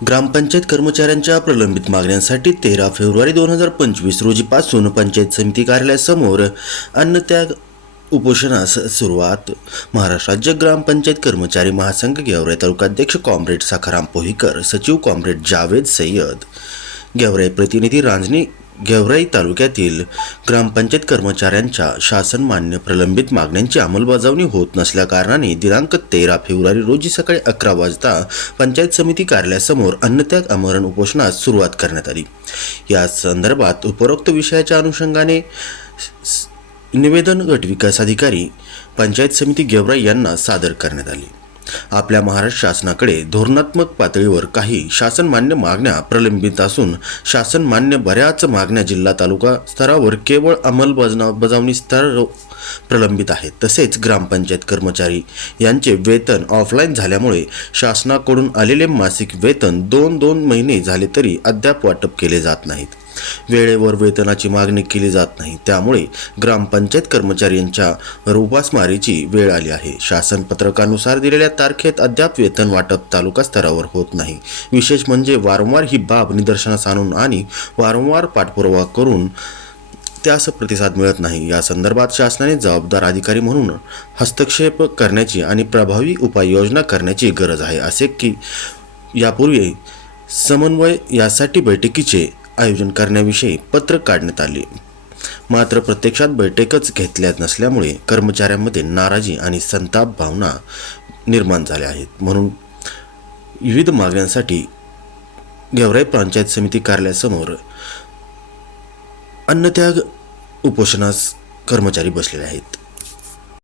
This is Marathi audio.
ग्रामपंचायत कर्मचाऱ्यांच्या प्रलंबित मागण्यांसाठी तेरा फेब्रुवारी दोन हजार पंचवीस रोजीपासून पंचायत समिती कार्यालयासमोर अन्नत्याग उपोषणास सुरुवात. महाराष्ट्र राज्य ग्रामपंचायत कर्मचारी महासंघ गेवराई तालुकाध्यक्ष कॉम्रेड साखाराम पोहीकर सचिव कॉम्रेड जावेद सय्यद गेवराई प्रतिनिधी रांजणी गेवराई तालुक्यातील ग्रामपंचायत कर्मचाऱ्यांच्या शासनमान्य प्रलंबित मागण्यांची अंमलबजावणी होत नसल्याकारणाने दिनांक तेरा फेब्रुवारी रोजी सकाळी अकरा वाजता पंचायत समिती कार्यालयासमोर अन्नत्याग आमरण उपोषणास सुरुवात करण्यात आली. या संदर्भात उपरोक्त विषयाच्या अनुषंगाने निवेदन गट विकास अधिकारी पंचायत समिती गेवराई यांना सादर करण्यात आले. आपल्या महाराष्ट्र शासनाकडे धोरणात्मक पातळीवर काही शासनमान्य मागण्या प्रलंबित असून शासनमान्य बऱ्याच मागण्या जिल्हा तालुका स्तरावर केवळ अंमलबजावणी स्तर प्रलंबित आहेत. तसेच ग्रामपंचायत कर्मचारी यांचे वेतन ऑफलाईन झाल्यामुळे शासनाकडून आलेले मासिक वेतन दोन दोन महिने झाले तरी अद्याप वाटप केले जात नाहीत. वेळेवर वेतनाची मागणी केली जात नाही. त्यामुळे ग्रामपंचायत कर्मचाऱ्यांच्या यांच्यावर उपासमारीची वेळ आली आहे. शासन पत्रकानुसार दिलेल्या तारखेत अद्याप वेतन वाटप तालुका स्तरावर होत नाही. विशेष म्हणजे वारंवार ही बाब निदर्शनास आणून आणि वारंवार पाठपुरावा करून त्यास प्रतिसाद मिळत नाही. या संदर्भात शासनाने जबाबदार अधिकारी म्हणून हस्तक्षेप करण्याची आणि प्रभावी उपाययोजना करण्याची गरज आहे. असे की यापूर्वी समन्वय यासाठी बैठकीचे आयोजन करण्याविषयी पत्र काढण्यात आले. मात्र प्रत्यक्षात बैठकच घेतल्या नसल्यामुळे कर्मचाऱ्यांमध्ये नाराजी आणि संताप भावना निर्माण झाल्या आहेत. म्हणून विविध मागण्यांसाठी गेवराई पंचायत समिती कार्यालयासमोर अन्नत्याग उपोषणास कर्मचारी बसलेले आहेत.